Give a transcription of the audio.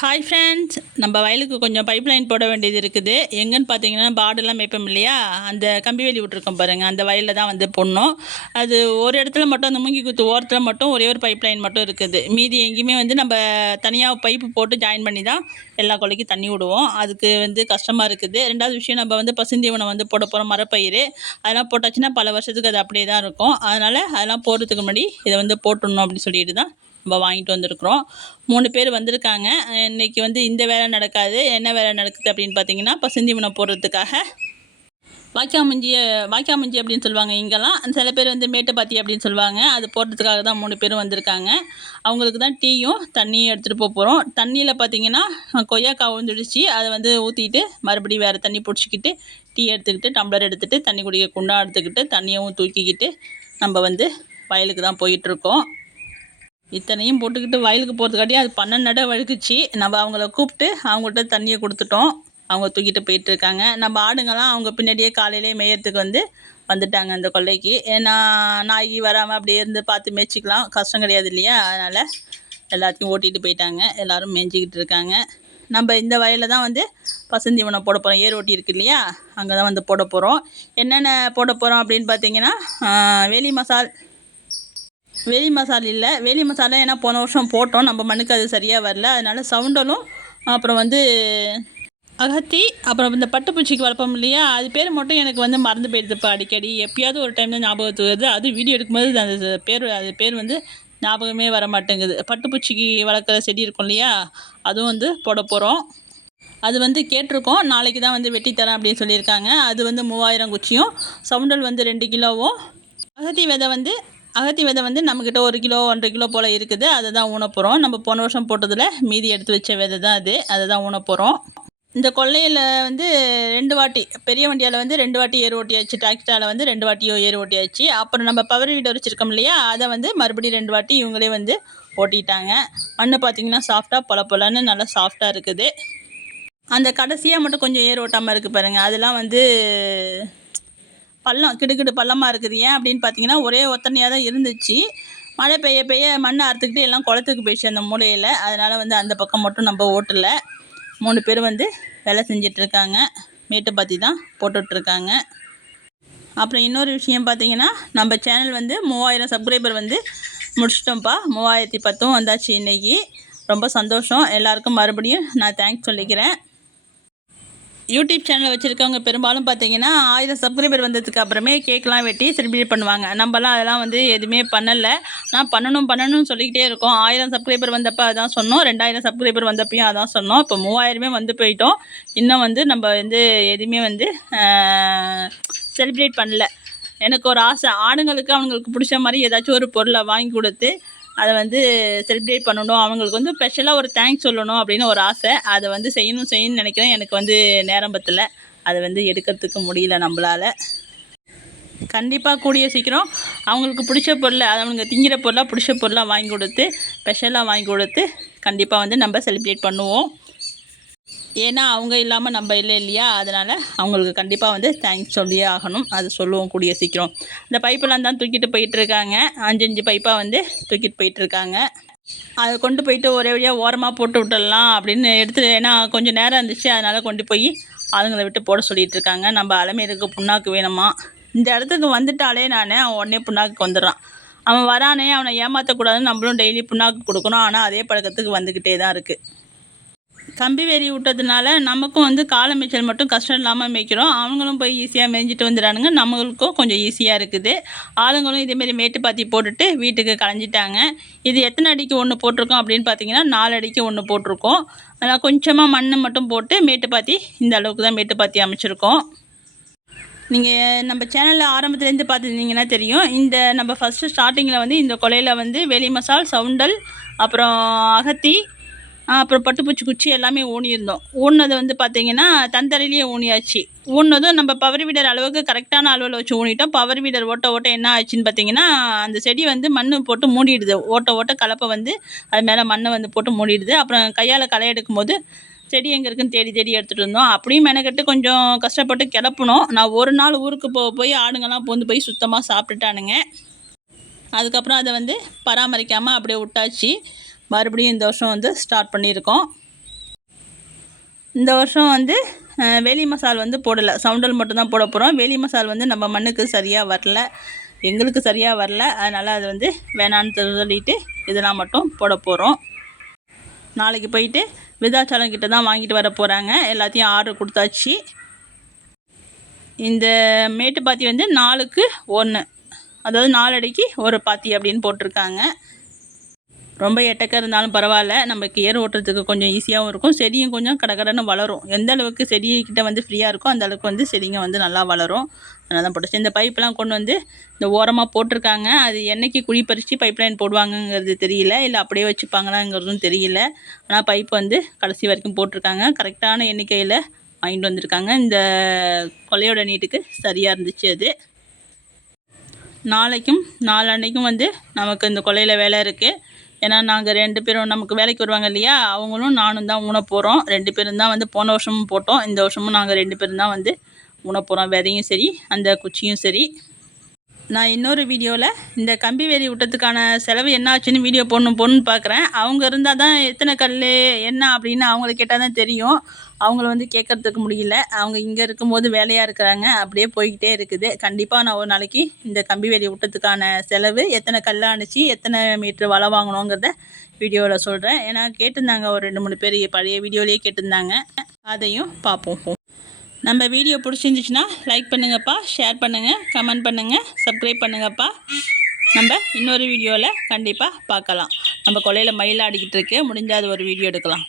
Hi friends நம்ம வயலுக்கு கொஞ்சம் பைப் லைன் போட வேண்டியது இருக்குது. எங்கன்னு பார்த்தீங்கன்னா பாடெல்லாம் மேய்ப்போம் இல்லையா? அந்த கம்பி வேலி விட்ருக்கோம் பாருங்கள் அந்த வயலில் தான் வந்து போடணும். அது ஒரு இடத்துல மட்டும் அந்த மூங்கி குத்து ஓரத்தில் மட்டும் ஒரே ஒரு பைப் லைன் மட்டும் இருக்குது. மீதி எங்கேயுமே வந்து நம்ம தனியாக பைப்பு போட்டு ஜாயின் பண்ணி தான் எல்லா கொலைக்கும் தண்ணி விடுவோம். அதுக்கு வந்து கஷ்டமாக இருக்குது. ரெண்டாவது விஷயம் நம்ம வந்து பசுந்தீவனம் வந்து போட போகிறோம் மரப்பயிர். அதெல்லாம் போட்டாச்சுன்னா பல வருஷத்துக்கு அது அப்படியே தான் இருக்கும். அதனால் அதெல்லாம் போடுறதுக்கு முன்னாடி இதை வந்து போட்டுடணும் அப்படின்னு சொல்லிட்டு தான் நம்ம வாங்கிட்டு வந்திருக்கிறோம். மூணு பேர் வந்திருக்காங்க. இன்றைக்கி வந்து இந்த வேலை நடக்காது என்ன வேலை நடக்குது அப்படின்னு பார்த்தீங்கன்னா இப்போ சிந்திமனை போடுறதுக்காக வாய்க்காமஞ்சிய வாய்க்காமஞ்சி அப்படின்னு சொல்லுவாங்க இங்கெல்லாம். சில பேர் வந்து மேட்டுப்பாத்தி அப்படின்னு சொல்லுவாங்க. அது போடுறதுக்காக தான் மூணு பேரும் வந்திருக்காங்க. அவங்களுக்கு தான் டீயும் தண்ணியும் எடுத்துகிட்டு போக போகிறோம் தண்ணியில் பார்த்தீங்கன்னா கொய்யாக்காய் விழுந்துடுச்சு அதை வந்து ஊற்றிட்டு மறுபடியும் வேறு தண்ணி பிடிச்சிக்கிட்டு டீ எடுத்துக்கிட்டு டம்ளர் எடுத்துகிட்டு தண்ணி குடிக்க குண்டா எடுத்துக்கிட்டு தண்ணியும் தூக்கிக்கிட்டு நம்ம வந்து வயலுக்கு தான் போயிட்டுருக்கோம் இத்தனையும் போட்டுக்கிட்டு வயலுக்கு போகிறதுக்காட்டி அது பன்னெண்டு நட வழுக்குச்சு. நம்ம அவங்கள கூப்பிட்டு அவங்கள்ட்ட தண்ணியை கொடுத்துட்டோம். அவங்க தூக்கிட்டு போயிட்டு இருக்காங்க நம்ம ஆடுங்கள்லாம் அவங்க பின்னாடியே காலையிலே மேயறதுக்கு வந்து வந்துட்டாங்க அந்த கொல்லைக்கு ஏன்னா நாய் வராமல் அப்படியே இருந்து பார்த்து மேய்ச்சிக்கலாம். கஷ்டம் கிடையாது இல்லையா? அதனால் எல்லாத்தையும் ஓட்டிகிட்டு போயிட்டாங்க. எல்லோரும் மேய்ஞ்சிக்கிட்டு இருக்காங்க. நம்ம இந்த வயலில் தான் வந்து பசுந்தீவனம் போட போகிறோம் ஏர் ஓட்டி இருக்கு இல்லையா? அங்கே தான் வந்து போட போகிறோம் என்னென்ன போட போகிறோம் அப்படின்னு பார்த்தீங்கன்னா வேலி மசால் வேலி மசாலா இல்லை. வேலி மசாலா ஏன்னா போன வருஷம் போட்டோம். நம்ம மண்ணுக்கு அது சரியாக வரல. அதனால் சவுண்டலும் அப்புறம் வந்து அகத்தி அப்புறம் இந்த பட்டுப்பூச்சிக்கு வளர்ப்போம் இல்லையா? அது பேர் மட்டும் எனக்கு வந்து மறந்து போயிடுதுப்பா அடிக்கடி. எப்பயாவது ஒரு டைம் தான் ஞாபகத்துக்கு வருது. அது வீடியோ எடுக்கும்போது அந்த பேர் அது பேர் வந்து ஞாபகமே வர மாட்டேங்குது. பட்டுப்பூச்சிக்கு வளர்க்குற செடி இருக்கும் இல்லையா? அதுவும் வந்து போட போகிறோம் அது வந்து கேட்டிருக்கோம். நாளைக்கு தான் வந்து வெட்டி தரேன் அப்படின்னு சொல்லியிருக்காங்க. அது வந்து மூவாயிரம் குச்சியும். சவுண்டல் வந்து ரெண்டு கிலோவும். அகத்தி விதை வந்து அகத்தி விதை வந்து நம்மக்கிட்ட ஒரு கிலோ ஒன்றரை கிலோ போல் இருக்குது. அதை தான் ஊன போகிறோம் நம்ம போன வருஷம் போட்டதில் மீதி எடுத்து வச்ச விதை தான் அது. அதை தான் ஊன போகிறோம் இந்த கொள்ளையில் வந்து ரெண்டு வாட்டி பெரிய வண்டியால் வந்து ரெண்டு வாட்டி ஏர் ஓட்டியாச்சு. டிராக்டரால் வந்து ரெண்டு வாட்டியோ ஏர் ஓட்டியாச்சு. அப்புறம் நம்ம பவர் வீடு வச்சுருக்கோம் இல்லையா? அதை வந்து மறுபடியும் ரெண்டு வாட்டி இவங்களே வந்து ஓட்டிட்டாங்க. மண் பார்த்திங்கன்னா சாஃப்டாக பொல பொலன்னு நல்லா சாஃப்டாக இருக்குது. அந்த கடைசியாக மட்டும் கொஞ்சம் ஏர் ஓட்டாமல் இருக்குது பாருங்கள் அதெல்லாம் வந்து பள்ளம் கிடுக்கிடு பள்ளமாக இருக்குது. ஏன் அப்படின்னு பார்த்தீங்கன்னா ஒரே ஒத்தனையாக தான் இருந்துச்சு. மழை பெய்ய பெய்ய மண் அறுத்துக்கிட்டு எல்லாம் குளத்துக்கு போயிடுச்சு அந்த மூலையில். அதனால் வந்து அந்த பக்கம் மட்டும் நம்ம ஓட்டலை. மூணு பேர் வந்து வேலை செஞ்சிட்ருக்காங்க. மேட்டுப்பாத்தி தான் போட்டுட்ருக்காங்க. அப்புறம் இன்னொரு விஷயம் பார்த்தீங்கன்னா நம்ம சேனல் வந்து மூவாயிரம் சப்ஸ்கிரைபர் வந்து முடிச்சிட்டோம்ப்பா. மூவாயிரத்தி பத்தும் வந்தாச்சு இன்றைக்கி ரொம்ப சந்தோஷம். எல்லாருக்கும் மறுபடியும் நான் தேங்க்ஸ் சொல்லிக்கிறேன். யூடியூப் சேனல் வச்சுருக்கவங்க பெரும்பாலும் பார்த்தீங்கன்னா ஆயிரம் சப்ஸ்கிரைபர் வந்ததுக்கு அப்புறமே கேக்லாம் வெட்டி செலிப்ரேட் பண்ணுவாங்க. நம்மலாம் அதெல்லாம் வந்து எதுவுமே பண்ணலை. நான் பண்ணணும் பண்ணணும்னு சொல்லிக்கிட்டே இருக்கோம். ஆயிரம் சப்ஸ்கிரைபர் வந்தப்போ அதான் சொன்னோம். ரெண்டாயிரம் சப்ஸ்கிரைபர் வந்தப்பையும் அதான் சொன்னோம். இப்போ மூவாயிரமே வந்து போயிட்டோம். இன்னும் வந்து நம்ம வந்து எதுவுமே வந்து செலிப்ரேட் பண்ணல. எனக்கு ஒரு ஆசை. ஆடுங்களுக்கு அவங்களுக்கு பிடிச்ச மாதிரி ஏதாச்சும் ஒரு பொருளை வாங்கி கொடுத்து அதை வந்து செலிப்ரேட் பண்ணணும். அவங்களுக்கு வந்து ஸ்பெஷலாக ஒரு தேங்க்ஸ் சொல்லணும் அப்படின்னு ஒரு ஆசை. அதை வந்து செய்யணும் செய்யணும்னு நினைக்கிறேன். எனக்கு வந்து நேரம் பத்தல. அதை வந்து எடுக்கிறதுக்கு முடியல நம்மளால். கண்டிப்பாக கூடிய சீக்கிரம் அவங்களுக்கு பிடிச்ச பொருளை அவங்களுக்கு திங்கிற பொருளாக பிடிச்ச பொருளாக வாங்கி கொடுத்து ஸ்பெஷலாக வாங்கி கொடுத்து கண்டிப்பாக வந்து நம்ம செலிப்ரேட் பண்ணுவோம். ஏன்னா அவங்க இல்லாமல் நம்ம இல்லை இல்லையா? அதனால் அவங்களுக்கு கண்டிப்பாக வந்து தேங்க்ஸ் சொல்லியே ஆகணும். அது சொல்லுவோம் கூடிய சீக்கிரம். இந்த பைப்பெல்லாம் தான் தூக்கிட்டு போயிட்டுருக்காங்க அஞ்சு அஞ்சு பைப்பாக வந்து தூக்கிட்டு போயிட்டுருக்காங்க அதை கொண்டு போயிட்டு ஒரே வழியாக ஓரமாக போட்டு விட்டுடலாம் அப்படின்னு எடுத்து ஏன்னா கொஞ்சம் நேரம் இருந்துச்சு. அதனால் கொண்டு போய் ஆளுங்களை விட்டு போட சொல்லிகிட்டு இருக்காங்க. நம்ம அலமேலுக்கு புண்ணாக்கு வேணுமா? இந்த இடத்துக்கு வந்துட்டாலே நான் அவன் உடனே புண்ணாக்கு வந்துடுறான். அவன் வரானே அவனை ஏமாற்றக்கூடாதுன்னு நம்மளும் டெய்லி புண்ணாக்கு கொடுக்கணும். ஆனால் அதே பழக்கத்துக்கு வந்துக்கிட்டே தான் இருக்குது கம்பி வேலி விட்டதுனால நமக்கும் வந்து காலை மேய்ச்சல் மட்டும் கஷ்டம் இல்லாமல் மேய்க்கிறோம். அவங்களும் போய் ஈஸியாக மேய்ஞ்சிட்டு வந்துடுறானுங்க நம்மளுக்கும் கொஞ்சம் ஈஸியாக இருக்குது. ஆளுங்களும் இதேமாரி மேட்டுப்பாத்தி போட்டுட்டு வீட்டுக்கு களைஞ்சிட்டாங்க இது எத்தனை அடிக்கு ஒன்று போட்டிருக்கோம் அப்படின்னு பார்த்தீங்கன்னா நாலு அடிக்கு ஒன்று போட்டிருக்கோம். அதனால் கொஞ்சமாக மண் மட்டும் போட்டு மேட்டுப்பாத்தி இந்த அளவுக்கு தான் மேட்டுப்பாத்தி அமைச்சிருக்கோம். நீங்கள் நம்ம சேனலில் ஆரம்பத்துலேருந்து பார்த்துருந்தீங்கன்னா தெரியும். இந்த நம்ம ஃபஸ்ட்டு ஸ்டார்டிங்கில் வந்து இந்த கொலையில் வந்து வெளி மசால் சவுண்டல் அப்புறம் அகத்தி அப்புறம் பட்டுப்பூச்சி குச்சி எல்லாமே ஊனியிருந்தோம். ஊனது வந்து பார்த்திங்கன்னா தந்தரையிலேயே ஊனியாச்சு. ஊனதும் நம்ம பவர் வீடர் அளவுக்கு கரெக்டான அளவில் வச்சு ஊனிட்டோம். பவர் வீடர் ஓட்ட ஓட்ட என்ன ஆச்சுன்னு பார்த்தீங்கன்னா அந்த செடி வந்து மண் போட்டு மூடிடுது. ஓட்ட ஓட்ட கலப்பை வந்து அது மேலே மண்ணை வந்து போட்டு மூடிடுது. அப்புறம் கையால் களை எடுக்கும் போது செடி எங்கே இருக்குன்னு தேடி தேடி எடுத்துகிட்டு இருந்தோம் அப்படியும் மெனக்கட்டு கொஞ்சம் கஷ்டப்பட்டு கிளப்பணும் நான் ஒரு நாள் ஊருக்கு போக போய் ஆடுங்கள்லாம் போந்து போய் சுத்தமாக சாப்பிட்டுட்டானுங்க. அதுக்கப்புறம் அதை வந்து பராமரிக்காமல் அப்படியே விட்டாச்சு. மறுபடியும் இந்த வருஷம் வந்து ஸ்டார்ட் பண்ணியிருக்கோம். இந்த வருஷம் வந்து வேலி மசால் வந்து போடலை. சவுண்டல் மட்டும்தான் போட போகிறோம் வேலி மசால் வந்து நம்ம மண்ணுக்கு சரியாக வரல. எங்களுக்கு சரியாக வரல. அதனால் அது வந்து வேணான்னு சொல்லிட்டு இதெல்லாம் மட்டும் போட போகிறோம் நாளைக்கு போயிட்டு விருதாச்சலம் கிட்ட தான் வாங்கிட்டு வர போகிறாங்க எல்லாத்தையும் ஆர்டர் கொடுத்தாச்சு. இந்த மேட்டு பாத்தி வந்து நாலுக்கு ஒன்று அதாவது நாலு அடிக்கு ஒரு பாத்தி அப்படின்னு போட்டிருக்காங்க. ரொம்ப எட்டக்க இருந்தாலும் பரவாயில்ல. நமக்கு ஏர் ஓட்டுறதுக்கு கொஞ்சம் ஈஸியாகவும் இருக்கும். செடியும் கொஞ்சம் கடகடன்னு வளரும். எந்த அளவுக்கு செடிக்கிட்ட வந்து ஃப்ரீயாக இருக்கோ அந்த அளவுக்கு வந்து செடிங்க வந்து நல்லா வளரும். அதனால தான் போட்டுச்சு. இந்த பைப்லாம் கொண்டு வந்து இந்த ஓரமாக போட்டிருக்காங்க. அது என்றைக்கு குழி பறித்து பைப் லைன் போடுவாங்கங்கிறது தெரியல. இல்லை அப்படியே வச்சுப்பாங்களாங்கிறதும் தெரியல. ஆனால் பைப் வந்து கடைசி வரைக்கும் போட்டிருக்காங்க. கரெக்டான எண்ணிக்கையில் வாங்கிட்டு வந்திருக்காங்க. இந்த கொலையோட நீட்டுக்கு சரியாக இருந்துச்சு அது. நாளைக்கும் நாளன்னைக்கும் வந்து நமக்கு இந்த கொலையில் வேலை இருக்குது ஏன்னா நாங்கள் ரெண்டு பேரும் நமக்கு வேலைக்கு வருவாங்க இல்லையா? அவங்களும் நானும் தான் ஊன போகிறோம் ரெண்டு பேரும் தான் வந்து போன வருஷமும் போட்டோம். இந்த வருஷமும் நாங்கள் ரெண்டு பேரும் தான் வந்து ஊன போகிறோம் விதையும் சரி அந்த குச்சியும் சரி. நான் இன்னொரு வீடியோவில் இந்த கம்பி வேலி விட்டதுக்கான செலவு என்ன ஆச்சுன்னு வீடியோ போடணும் போடணும்னு பார்க்குறேன் அவங்க இருந்தால் தான் எத்தனை கல் என்ன அப்படின்னு அவங்கள கேட்டால் தான் தெரியும். அவங்கள வந்து கேட்கறதுக்கு முடியல. அவங்க இங்கே இருக்கும்போது வேலையாக இருக்கிறாங்க. அப்படியே போய்கிட்டே இருக்குது. கண்டிப்பாக நான் ஒரு நாளைக்கு இந்த கம்பி வேலி விட்டதுக்கான செலவு எத்தனை கல் அணிச்சு எத்தனை மீட்ரு வலை வாங்கணுங்கிறத வீடியோவில் சொல்கிறேன் ஏன்னா கேட்டிருந்தாங்க ஒரு ரெண்டு மூணு பேர் பழைய வீடியோலேயே கேட்டிருந்தாங்க. அதையும் பார்ப்போம் நம்ம வீடியோ பிடிச்சிருந்துச்சுன்னா லைக் பண்ணுங்கப்பா ஷேர் பண்ணுங்கள் கமெண்ட் பண்ணுங்கள் சப்ஸ்கிரைப் பண்ணுங்கப்பா. நம்ம இன்னொரு வீடியோவில் கண்டிப்பாக பார்க்கலாம். நம்ம கொலையில் மயிலாடிக்கிட்டு இருக்கு முடிஞ்சாத ஒரு வீடியோ எடுக்கலாம்.